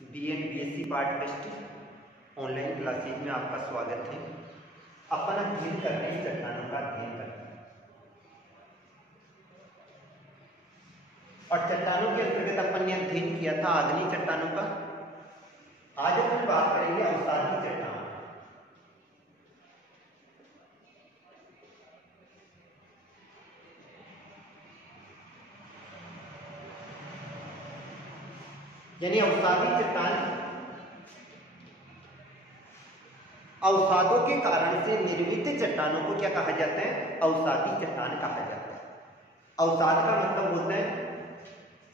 BEd BSc part test online classes में आपका स्वागत है। अपन अध्ययन करते हैं, चट्टानों का अध्ययन करते हैं और चट्टानों के अंतर्गत अपन ने अध्ययन किया था आग्नेय चट्टानों का। आज अपन बात करेंगे अवसादी चट्टान। यानी अवसादी चट्टान अवसादों के कारण से निर्मित चट्टानों को क्या कहा जाता है? अवसादी चट्टान कहा जाता है। अवसाद का मतलब होता है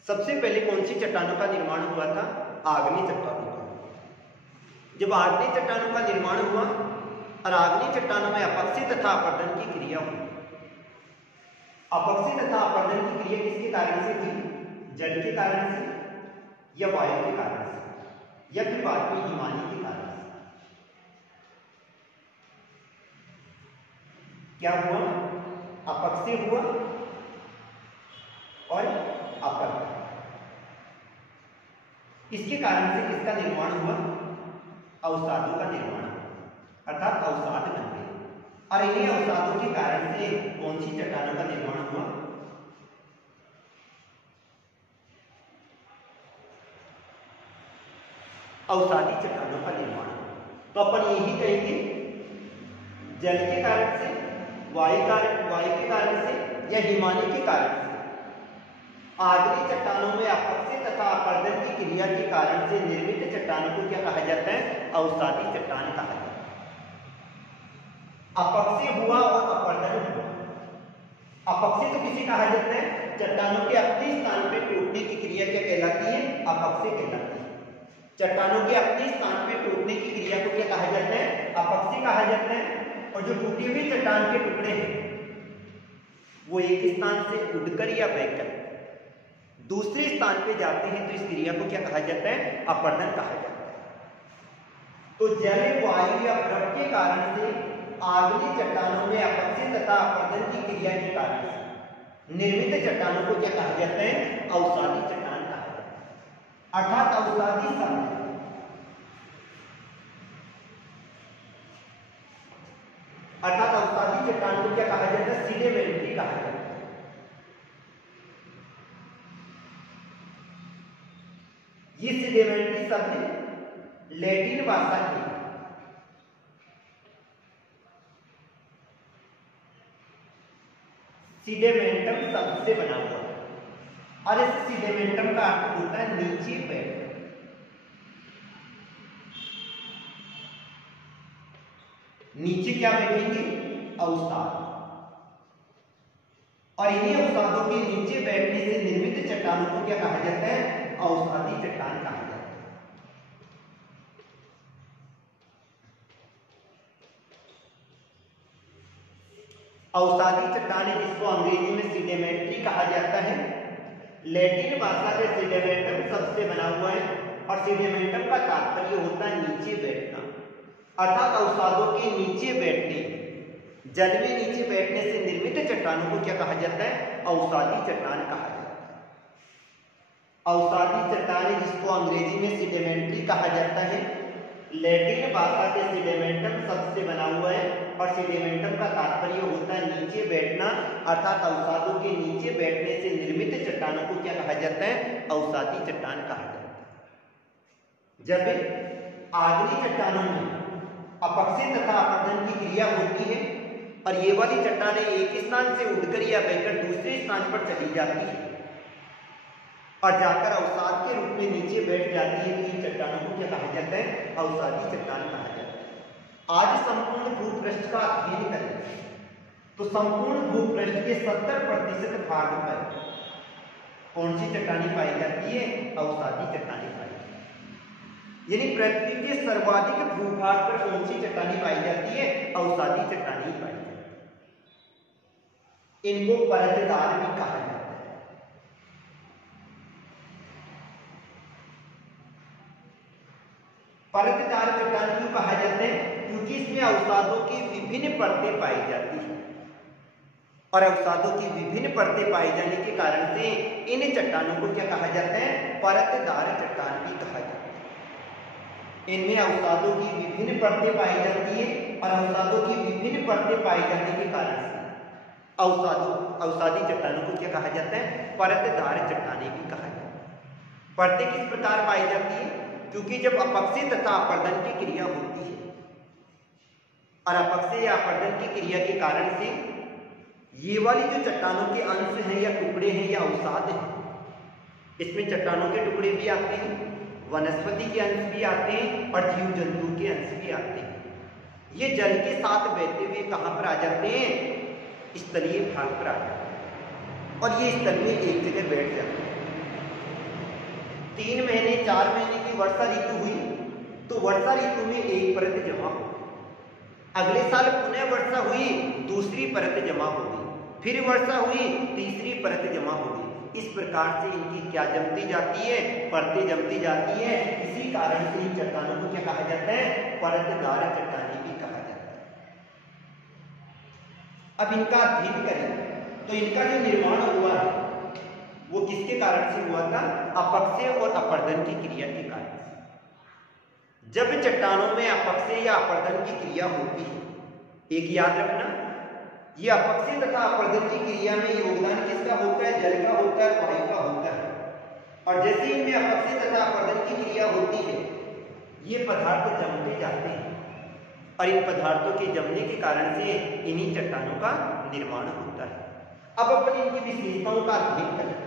सबसे पहले कौन सी चट्टानों का निर्माण हुआ था? आग्नेय चट्टानों का। जब आग्नेय चट्टानों का निर्माण हुआ और आग्नेय चट्टानों में अपक्षय तथा अपरदन की क्रिया हुई। अपक्षय तथा अपरदन की क्रिया किसके कारण से हुई? जल के कारण से या वायु के कारण से या फिर बाद में हिमालय के कारण से। क्या हुआ? अपक्षय हुआ और अपरदन। इसके कारण से किसका निर्माण हुआ? अवसादों का निर्माण, अर्थात अवसाद बन गए। और इन्हीं अवसादों के कारण से कौन सी चट्टानों का निर्माण हुआ? अवसादी चट्टानों का निर्माण। तो अपन यही कहेंगे जल के कारण से, वायु के कारण से या हिमालय के कारण से आग्नेय चट्टानों में अपक्षय तथा अपरदन की क्रिया के कारण से निर्मित चट्टानों को क्या कहा जाता है? अवसादी चट्टान कहा जाता है। अपक्षय हुआ और अपरदन हुआ। अपक्षय तो किसे कहा जाता है? चट्टानों के अपने स्थान पर टूटने की क्रिया क्या कहलाती है? अपक्षय कहलाती है। चट्टानों के अपने स्थान पर टूटने की क्रिया को क्या कहा जाता है? अपक्षय कहा जाता है। और जो टूटी हुई चट्टान के टुकड़े हैं वो एक स्थान से उड़कर या बहकर दूसरे स्थान पे जाते हैं तो इस क्रिया को क्या कहा जाता है? अपरदन कहा जाता है। तो जल, वायु या द्रव के कारण से आग्नेय चट्टानों में अपक्षय तथा अपरदन की क्रिया के कारण से निर्मित चट्टानों को क्या कहा जाता है? अवसादी चट्टान कहा जाता है। अर्थात अवसादी शब्द अवसादी चट्टान को क्या कहा जाता है? सीडेमेंट्री कहा जाता है। ये सीडेमेंट्री शब्द लैटिन भाषा के सीडेमेंटम शब्द से बना हुआ है और इस सीडेमेंटम का अर्थ होता है नीचे बैठना। नीचे क्या बैठेंगे? अवसाद। और इन्हीं अवसादों के नीचे बैठने से निर्मित चट्टानों को क्या कहा जाता है? अवसादी चट्टान कहा जाता है। अवसादी चट्टान है जिसको अंग्रेजी में सीडेमेंट्री कहा जाता है। लैटिन भाषा के सीडेमेंटम शब्द से बना हुआ है और सीडेमेंटम का तात्पर्य होता है नीचे बैठना। अर्थात अवसादों के नीचे बैठने, जल में नीचे बैठने से निर्मित चट्टानों को क्या कहा जाता है? अवसादी चट्टान कहा जाता है। अवसादी चट्टान है जिसको अंग्रेजी में सीडेमेंट्री कहा जाता है। लैटिन भाषा के सीडेमेंटम शब्द से बना हुआ है और सीडेमेंटम का तात्पर्य होता है नीचे बैठना। अर्थात अवसादों के नीचे बैठने से निर्मित चट्टानों को क्या कहा जाता है? अवसादी चट्टान कहा जाता है। जब आग्नेय चट्टानों में अपक्षय तथा अपरदन की क्रिया होती है और ये वाली चट्टानें एक स्थान से उड़कर या बहकर दूसरे स्थान पर चली जाती है और जाकर अवसाद के रूप में नीचे बैठ जाती है तो इन चट्टानों को क्या कहा जाता है? अवसादी चट्टान कहा जाता है। आज संपूर्ण भूपृष्ठ का अध्ययन करें तो संपूर्ण भूपृष्ठ के 70% भाग पर कौन सी चट्टानें पाई जाती है? अवसादी चट्टानें पाई जाती है। यानी पृथ्वी के सर्वाधिक भूभाग पर कौन सी चट्टानें पाई जाती है? अवसादी चट्टानें पाई जाती है। इनको परतदार भी कहा जाता है। परतदार चट्टान क्यों कहा जाते हैं? क्योंकि इसमें अवसादों की विभिन्न परतें पाई जाती हैं और अवसादों की विभिन्न परतें पाए जाने के कारण से इन चट्टानों को क्या कहा जाता है? परतदार चट्टान भी कहा जाता है। इनमें अवसादों की विभिन्न परतें पाई जाती है और अवसादों की विभिन्न परतें पाए जाने के कारण से अवसादी चट्टानों को क्या कहा जाता है? परतदार चट्टानें भी कहा जाता है। परतें किस प्रकार पाई जाती है? क्योंकि जब अपक्षय तथा अपर्दन की क्रिया होती है और अपक्षय या अपर्दन की क्रिया के कारण से ये वाली जो चट्टानों के अंश हैं या टुकड़े हैं या अवसाद हैं, इसमें चट्टानों के टुकड़े भी आते हैं, वनस्पति के अंश भी आते हैं और जीव जंतु के अंश भी आते हैं। ये जल के साथ बहते हुए कहाँ पर आ जाते हैं? स्थलीय भाग पर आ जाते हैं और ये स्थल में एक जगह बैठ जाते हैं। 3 महीने 4 महीने की वर्षा ऋतु हुई तो वर्षा ऋतु में एक परत जमा हो, अगले साल पुनः वर्षा हुई, दूसरी परत जमा हो गई, फिर वर्षा हुई, तीसरी परत जमा हो गई। इस प्रकार से इनकी क्या जमती जाती है? परतें जमती जाती है। इसी कारण से इन चट्टानों को क्या कहा जाता है? परतदार चट्टानें भी कहा जाता है। अब इनका अध्ययन करें तो इनका जो निर्माण हुआ है वो किसके कारण से हुआ था? अपक्षय और अपर्दन की क्रिया के कारण से। जब चट्टानों में अपक्षय या अपर्दन की क्रिया होती है, एक याद रखना, ये अपक्षय तथा अपर्दन की क्रिया में योगदान किसका होता है? जल का होता है, वायु का होता है। और जैसे इनमें अपक्षय तथा अपर्दन की क्रिया होती है, ये पदार्थ जमते जाते हैं और इन पदार्थों के जमने के कारण से इन्हीं चट्टानों का निर्माण होता है। अब अपन इनकी विशेषताओं का अध्ययन करें।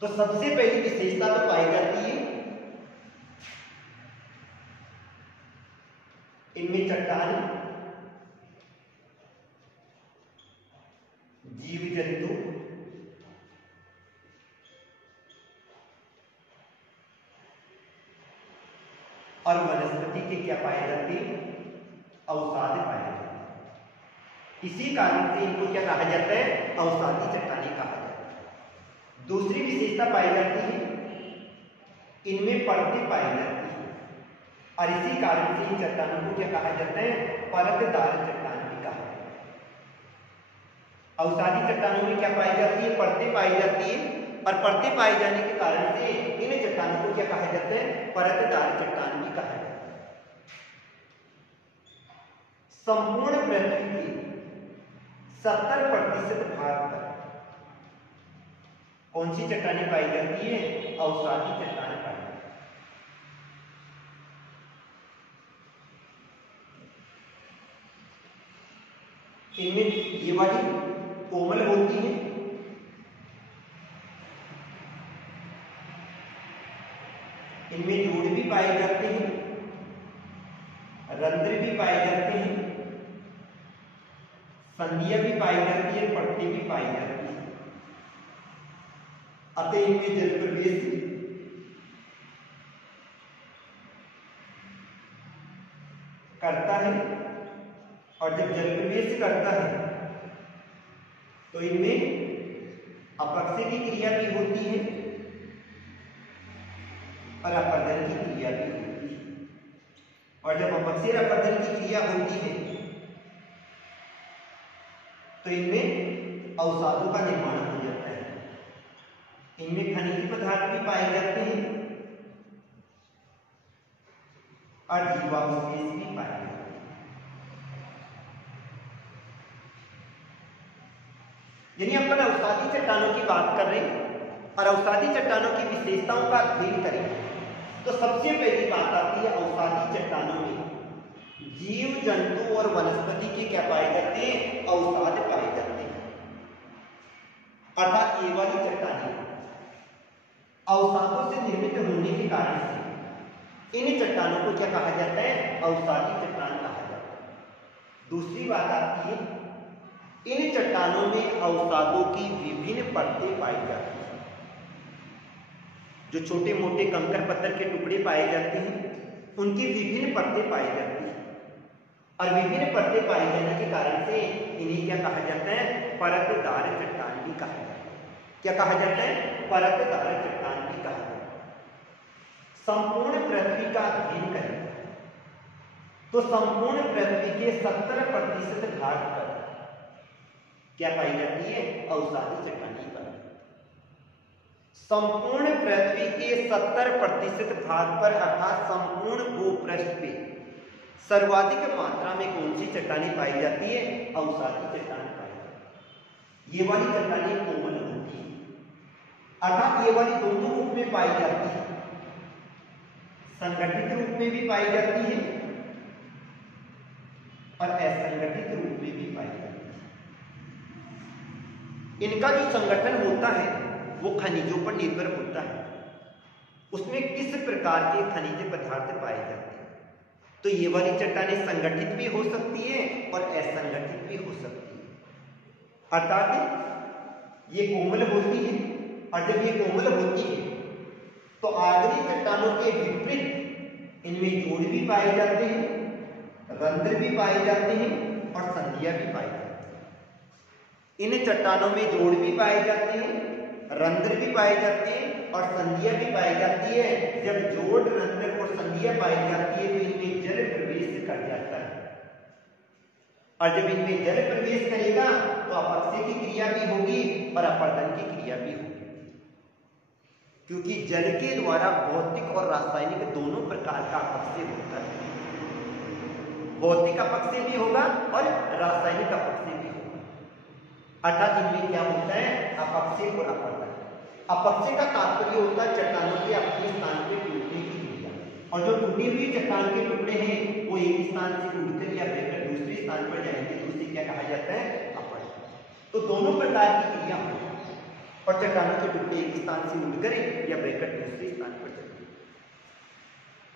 तो सबसे पहली विशेषता तो पाई जाती है इनमें चट्टान, जीव जंतु और वनस्पति के क्या पाए जाते हैं? अवसाद पाए जाते हैं। इसी कारण से इनको क्या कहा जाता है? अवसादी चट्टानें कहा जाता है। दूसरी विशेषता पाई जाती है इनमें परतें पाई जाती है और इसी कारण से इन चट्टानों को क्या कहा जाता है? परतदार चट्टान भी कहा जाता है। अवसादी चट्टानों में क्या पाई जाती है? परतें पाई जाती है और परतें पाए जाने के कारण से इन चट्टानों को क्या कहा जाता है? परतदार चट्टान भी कहा जाता है। संपूर्ण पृथ्वी के 70% भाग पर कौन सी चट्टानें पाई जाती है? अवसादी चट्टानें पाई जाती है। इनमें ये वाली कोमल होती है, इनमें जोड़ भी पाए जाते हैं, रंध्र भी पाए जाते हैं, संधियां भी पाई जाती है, पट्टी भी पाई जाती है। अतः इनमें जल प्रवेश करता है और जब जल प्रवेश करता है तो इनमें अपक्षय की क्रिया भी होती है और अपर्दन की क्रिया भी होती है। और जब अपक्षय अपर्दन की क्रिया होती है तो इनमें अवसादों का निर्माण हो जाता है। इनमें खनिज पदार्थ भी पाए जाते हैं और जीवावशेष भी पाए जाते हैं। यानी अपन अवसादी चट्टानों की बात कर रहे हैं और अवसादी चट्टानों की विशेषताओं का अध्ययन करें तो सबसे पहली बात आती है अवसादी चट्टानों में जीव जंतु और वनस्पति के क्या पाए जाते हैं? अवसाद पाए जाते हैं। अर्थात ये वाली चट्टानें अवसादों से निर्मित होने के कारण से इन चट्टानों को क्या कहा जाता है? अवसादी चट्टान कहा जाता है। दूसरी बात आती है इन चट्टानों में अवसादों की विभिन्न परतें पाई जाती हैं। जो छोटे मोटे कंकर पत्थर के टुकड़े पाए जाते हैं उनकी विभिन्न परतें पाई जाती हैं और विभिन्न परतें पाए जाने के कारण से इन्हें क्या कहा जाता है? परतदार चट्टान भी कहा जाता है। क्या कहा जाता है? परतदार चट्टान भी कहा जाता है। संपूर्ण पृथ्वी का अध्ययन करें तो संपूर्ण पृथ्वी के 70% भाग पर क्या पाई जाती है? अवसादी चट्टानें पाई जाती है। संपूर्ण पृथ्वी के 70% भाग पर अर्थात संपूर्ण भूपृष्ठ पे सर्वाधिक मात्रा में कौन सी चट्टानें पाई जाती है? अवसादी चट्टानें पाई जाती है। ये वाली चट्टानें कोमल होती है, अर्थात ये वाली दोनों रूप में पाई जाती है, संगठित रूप में भी पाई जाती है और असंगठित रूप में भी पाई जाती है। इनका जो संगठन होता है वो खनिजों पर निर्भर होता है, उसमें किस प्रकार के खनिज पदार्थ पाए जाते हैं। तो ये वाली चट्टानें संगठित भी हो सकती है और असंगठित भी हो सकती है, अर्थात ये कोमल होती है और जब ये कोमल होती है तो आगरी चट्टानों के विपरीत इनमें जोड़ भी पाए जाते हैं, रंध्र भी पाए जाते हैं और संधियां भी पाई जाती हैं। इन चट्टानों में जोड़ भी पाए जाते हैं, रंध्र भी पाए जाते हैं और संधियां भी पाई जाती है। जब जोड़, रंध्र और संधियां पाई जाती है तो इनमें जल प्रवेश कर जाता है और जब इनमें जल प्रवेश करेगा तो अपक्षय की क्रिया भी होगी और अपर्दन की क्रिया भी होगी, क्योंकि जल के द्वारा भौतिक और रासायनिक दोनों प्रकार का अपक्षय होता है। भौतिक अपक्षय भी होगा और रासायनिक अपक्षय भी होगा, अर्थात इनमें क्या होता है? अपक्षय और अपवर्तन। अपक्षय का तात्पर्य होता है चट्टानों के अपने स्थान पे टूटने की क्रिया, और जो टूटी हुई चट्टान के टुकड़े हैं वो एक स्थान से उठकर या बहकर दूसरे स्थान पर जाएंगे तो उसे क्या कहा जाता है? अपवर्तन। तो दोनों प्रकार की क्रिया होती है और चट्टानों के टुकड़े एक स्थान से उठकर या बहकर दूसरे स्थान पर जाएंगे।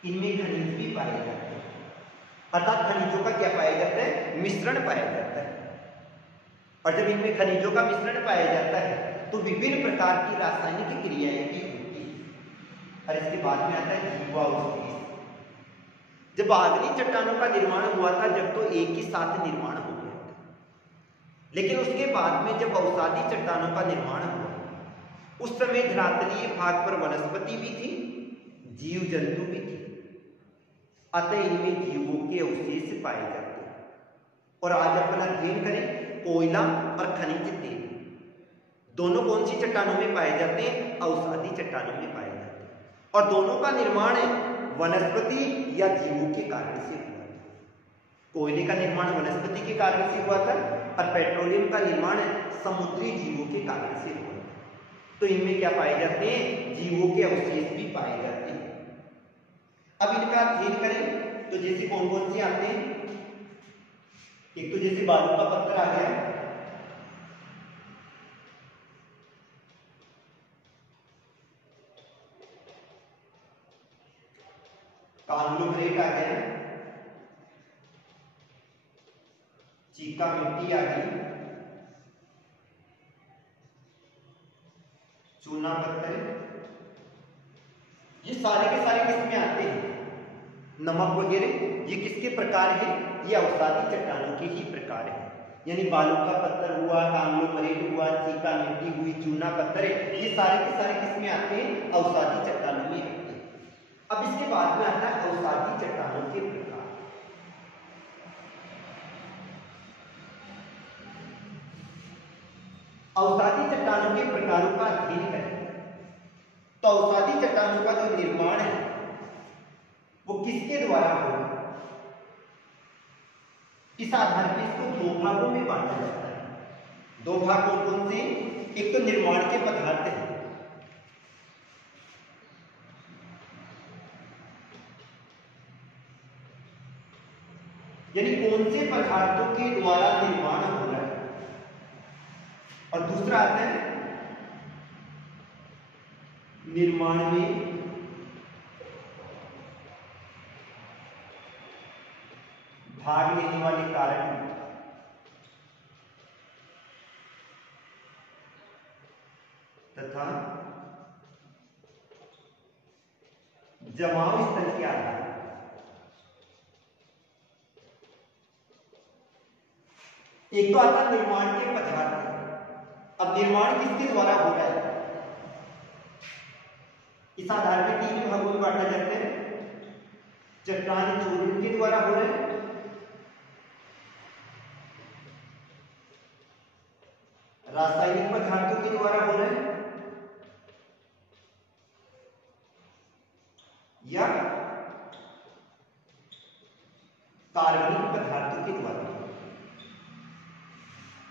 इनमें खनिज भी पाए जाते हैं, अर्थात खनिजों का क्या पाया जाता है? मिश्रण पाया जाता है। और जब इनमें खनिजों का मिश्रण पाया जाता है तो विभिन्न प्रकार की रासायनिक क्रियाएं भी होती है। और इसके बाद में आता है जीवावशेष। जब आगरी चट्टानों का निर्माण हुआ था जब तो एक ही साथ निर्माण हो गया था, लेकिन उसके बाद में जब अवसादी चट्टानों का निर्माण हुआ उस समय धरातलीय भाग पर वनस्पति भी थी, जीव जंतु भी थे, अतः इनमें जीवों के अवशेष पाए जाते हैं। और आज अपन अध्ययन करें कोयला और खनिज तेल, दोनों कौन सी चट्टानों में पाए जाते हैं? अवसादी चट्टानों में पाए जाते हैं, और दोनों का निर्माण वनस्पति या जीवों के कारण से हुआ था। कोयले का निर्माण वनस्पति के कारण से हुआ था और पेट्रोलियम का निर्माण समुद्री जीवों के कारण से हुआ था। तो इनमें क्या पाए जाते हैं? जीवों के अवशेष भी पाए जाते हैं। अब इनका अध्ययन करें तो जैसे कौन कौन से आते हैं? एक तो जैसे बालू का पत्थर आ गया, कांग्लोमरेट आ गया, चीका मिट्टी आ गई, चूना पत्थर, ये सारे के सारे किसमें आते हैं? नमक वगैरह ये किसके प्रकार है? ये अवसादी चट्टानों के ही प्रकार है। यानी बालू का पत्थर हुआ, कांग्लोमरेट हुआ, चीका मिट्टी हुई, चूना पत्थर है, ये सारे के सारे किसमें आते हैं? अवसादी चट्टानों में आते हैं। अब इसके बाद में आता है अवसादी चट्टानों के प्रकार। अवसादी चट्टानों के प्रकारों का अध्ययन करें तो अवसादी चट्टानों का जो निर्माण है वो किसके द्वारा होगा? इस आधार पर इसको दो भागों में बांटा जाता है। दो भाग कौन कौन से? एक तो निर्माण के पदार्थ है, यानी कौन से पदार्थों के द्वारा निर्माण हो रहा है, और दूसरा आता है निर्माण में भाग लेने वाले कारक तथा जमाव स्थल के आधार। एक तो आता निर्माण के पदार्थ। अब निर्माण किसके द्वारा हो रहा है? इस आधार पर तीन भागों में बांटा जाता है। चट्टान चूर्ण के द्वारा हो रहा है, रासायनिक पदार्थों के द्वारा हो रहा है कार्बनिक पदार्थों के द्वारा।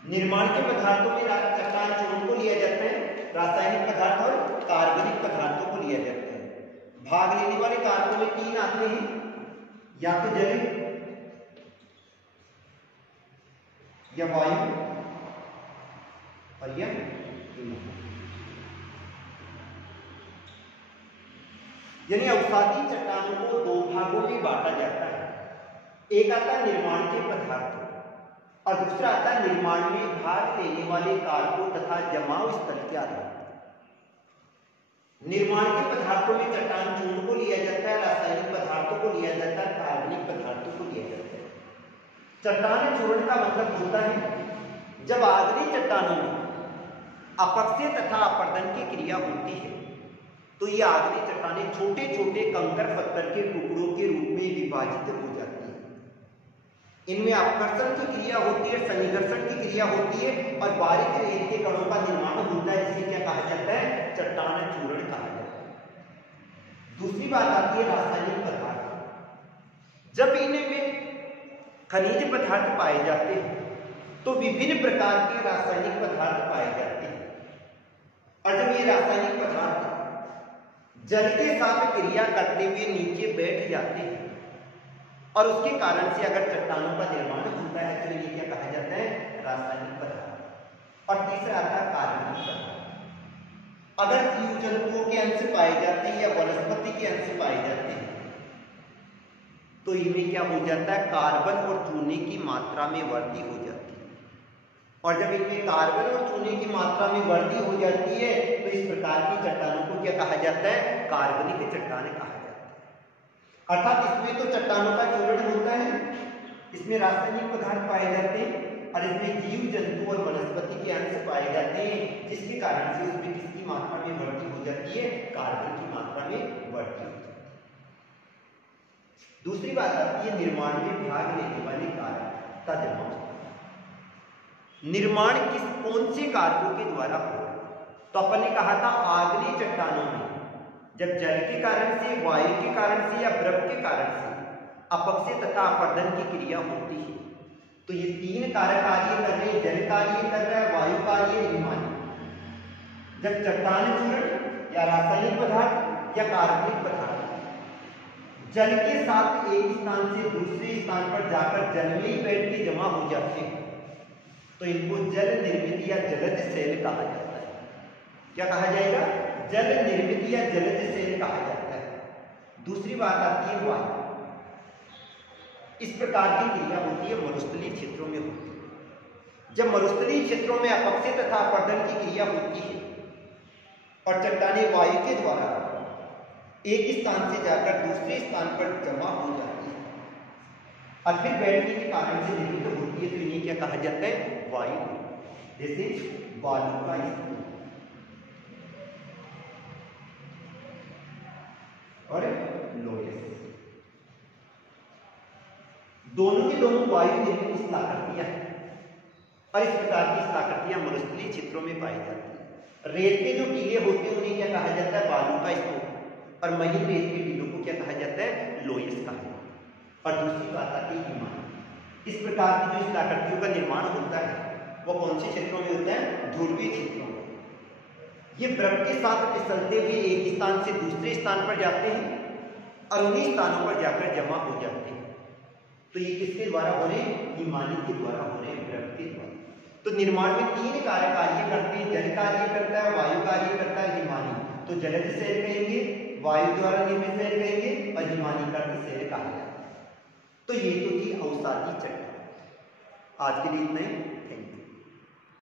निर्माण के पदार्थों में चट्टान चूर्ण को लिया जाता है, रासायनिक पदार्थ और कार्बनिक पदार्थों को लिया जाता है। भाग लेने वाले कारकों में 3 आते हैं, या तो जल या वायु और या यानी अवसादी चट्टानों को 2 भागों में बांटा जाता है। एक आता है निर्माण के पदार्थ और दूसरा आता है निर्माण में भाग लेने वाले कारकों तथा जमाव स्थल के आधार। निर्माण के पदार्थों में चट्टान चूर्ण को लिया जाता है, रासायनिक पदार्थों को लिया जाता है, कार्बनिक पदार्थों को लिया जाता है। चट्टान चूर्ण का मतलब होता है जब आग्नेय चट्टानों में अपक्षय तथा अपर्दन की क्रिया होती है तो ये आग्नेय चट्टानें छोटे छोटे कंकर पत्थर के टुकड़ों के रूप में विभाजित हो जाती है। इनमें अपकर्षण की क्रिया होती है, सन्निकर्षण की क्रिया होती है और बारीक रेत के कणों का निर्माण होता है, जिसे क्या कहा जाता है? चट्टान चूर्ण कहा जाता है। दूसरी बात आती है रासायनिक पदार्थ। जब इनमें खनिज पदार्थ पाए जाते हैं तो विभिन्न प्रकार के रासायनिक पदार्थ पाए जाते हैं, और जब ये रासायनिक पदार्थ जल के साथ क्रिया करते हुए नीचे बैठ जाते हैं और उसके कारण से अगर चट्टानों का निर्माण होता है तो ये क्या कहा जाता है? रासायनिक पदार्थ। और तीसरा आता है कार्बनिक पदार्थ। अगर जीव जंतुओं के अंश पाए जाते हैं या वनस्पति के अंश पाए जाते हैं तो इनमें क्या हो जाता है? कार्बन और चूने की मात्रा में वृद्धि हो जाती है, और जब इनमें कार्बन और चूने की मात्रा में वृद्धि हो जाती है तो इस प्रकार की चट्टानों को क्या कहा जाता है? कार्बनिक चट्टानें कहा जाता है। अर्थात इसमें तो चट्टानों का चूर्ण होता है, इसमें रासायनिक पदार्थ पाए जाते हैं और इसमें जीव जंतु और वनस्पति के अंश पाए जाते हैं, जिसके कारण से उसमें किसकी मात्रा में वृद्धि हो जाती है? कार्बन की मात्रा में वृद्धि हो जाती है। दूसरी बात आती है निर्माण में भाग लेने वाले कारक का जमाव। निर्माण कौन से कारकों के द्वारा हो? तो अपन ने कहा था आग्नेय चट्टानों में जब जल के कारण से, वायु के कारण से या बर्फ के कारण से अपक्षय तथा अपर्दन की क्रिया होती है तो ये 3 कारक कार्य कर रहे हैं। जल कार्य कर रहा है, वायु कार्य, हिमालय। जब चट्टान चूर्ण या रासायनिक पदार्थ या कार्बनिक पदार्थ जल के साथ एक स्थान से दूसरे स्थान पर जाकर जल में ही बैठ के जमा हो जाते हैं तो इनको जल निर्मित या जलज सेल कहा जाता है। क्या कहा जाएगा? जल निर्मित या जलज सेल कहा जाता है। दूसरी बात आती है वायु। इस प्रकार की क्रिया होती है मरुस्थलीय क्षेत्रों में होती है। जब मरुस्थलीय क्षेत्रों में अपक्षय तथा अपर्दन की क्रिया होती है और चट्टानें वायु के द्वारा एक स्थान से जाकर दूसरे स्थान पर जमा हो जाती है और फिर बैठने के कारण से निर्मित होती है तो इन्हें क्या कहा जाता है? वायु। जैसे बालू का स्तूप और लोहे। दोनों के दोनों वायु निर्मित स्थलाकृतियां हैं और इस प्रकार की स्थलाकृतियां मरुस्थलीय क्षेत्रों में पाई जाती है। रेत के जो टीले होते हैं उन्हें क्या कहा जाता है? बालू का स्तूप, और महीन रेत के टीलों को क्या कहा जाता है? लोयस कहा जाता है। और दूसरी बात आती है हिमालय। इस प्रकार की जो स्थलाकृतियों का निर्माण होता है वो कौन से क्षेत्रों में होता है? ध्रुवीय क्षेत्रों में। ये बर्फ के साथ फिसलते हुए एक स्थान से दूसरे स्थान पर जाते हैं और उन्हीं स्थानों पर जाकर जमा हो जाते हैं तो ये किसके द्वारा हो रहे? हिमालय के द्वारा हो रहे, बर्फ के द्वारा। तो निर्माण में 3 कारक कार्य करते हैं। जल कार्य करता है, वायु कार्य करता है, हिमालय। तो जलज सेल कहेंगे, वायु द्वारा निर्मित सेल कहेंगे और हिमालयीकृत सेल कहा जाता है। तो ये तो थी अवसादी चट्टान। आज के लिए इतना ही। Thank you.